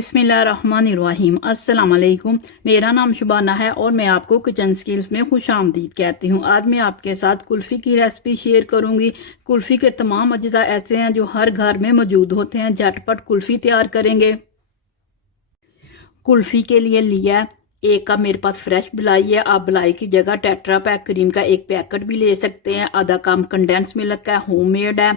बिस्मिल्लाहिर्रहमानिर्रहीम। अस्सलाम वालेकुम। मेरा नाम शबाना है और मैं आपको किचन स्किल्स में खुश आमदीद कहती हूँ। आज मैं आपके साथ कुल्फ़ी की रेसिपी शेयर करूँगी। कुल्फ़ी के तमाम अज्जा ऐसे हैं जो हर घर में मौजूद होते हैं। झटपट कुल्फ़ी तैयार करेंगे। कुल्फ़ी के लिए लिया एक कप मेरे पास फ्रेश मलाई है। आप मलाई की जगह टेट्रा पैक क्रीम का एक पैकेट भी ले सकते हैं। आधा कप कंडेंस मिल्क का होममेड है।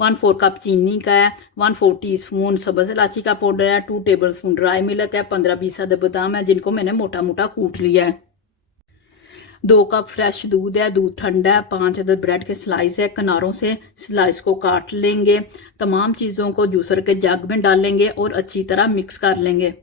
1/4 कप चीनी का है। 1/4 टीस्पून सब्ज़ इलायची का पाउडर है। 2 टेबलस्पून ड्राई मिल्क है। 15-20 अदद बादाम है जिनको मैंने मोटा मोटा कूट लिया है। 2 कप फ्रेश दूध है। दूध ठंडा है। 5 अदद ब्रेड के स्लाइस है। किनारों से स्लाइस को काट लेंगे। तमाम चीज़ों को जूसर के जग में डालेंगे और अच्छी तरह मिक्स कर लेंगे।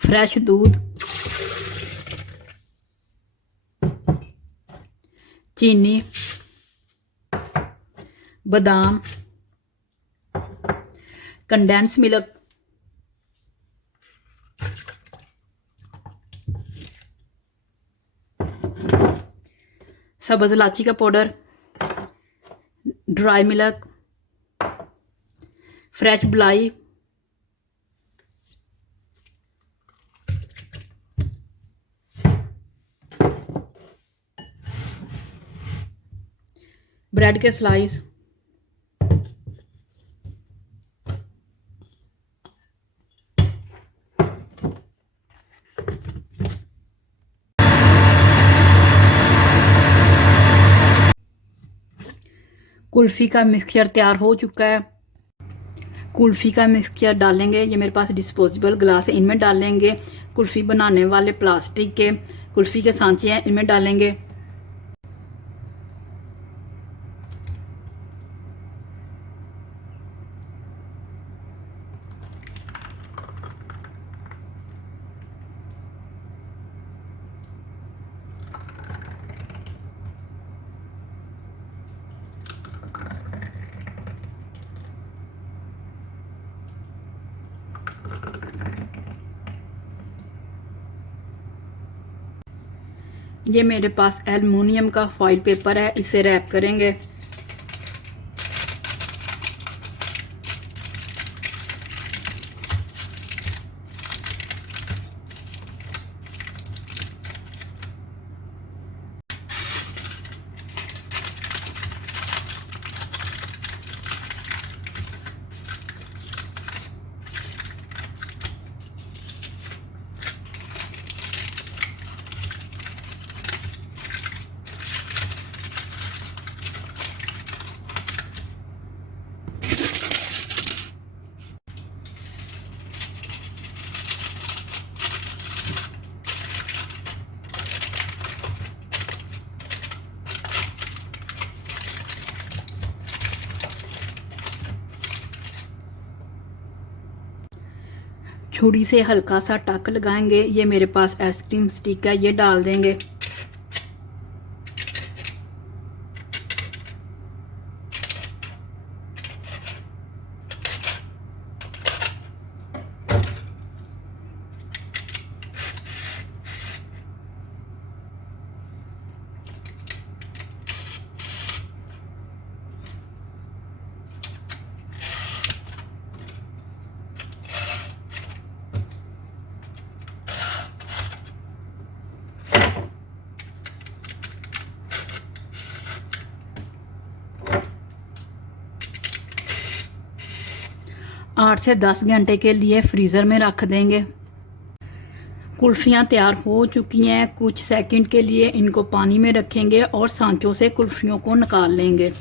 फ्रेश दूध, चीनी, बादाम, कंडेंस मिल्क, सब्ज़ इलायची का पाउडर, ड्राई मिल्क, फ्रेश मलाई, ब्रेड के स्लाइस, कुल्फ़ी का मिक्सचर तैयार हो चुका है। कुल्फ़ी का मिक्सचर डालेंगे। ये मेरे पास डिस्पोजेबल ग्लास है, इनमें डालेंगे। कुल्फ़ी बनाने वाले प्लास्टिक के कुल्फ़ी के सांचे हैं, इनमें डालेंगे। ये मेरे पास एल्युमिनियम का फॉइल पेपर है, इसे रैप करेंगे। छुरी से हल्का सा टक लगाएंगे। ये मेरे पास आइसक्रीम स्टिक है, ये डाल देंगे। आठ से 10 घंटे के लिए फ्रीज़र में रख देंगे। कुल्फ़ियाँ तैयार हो चुकी हैं। कुछ सेकंड के लिए इनको पानी में रखेंगे और सांचों से कुल्फ़ियों को निकाल लेंगे।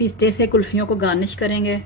पिस्ते से कुल्फियों को गार्निश करेंगे।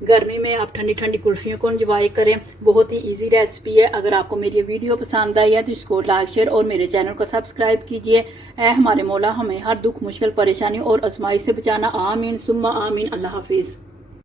गर्मी में आप ठंडी ठंडी कुल्फियों को एंजॉय करें। बहुत ही इजी रेसिपी है। अगर आपको मेरी वीडियो पसंद आई है तो इसको लाइक शेयर और मेरे चैनल को सब्सक्राइब कीजिए। ऐ हमारे मौला हमें हर दुख मुश्किल परेशानी और आजमाइश से बचाना। आमीन सुम्मा आमीन। अल्लाह हाफिज़।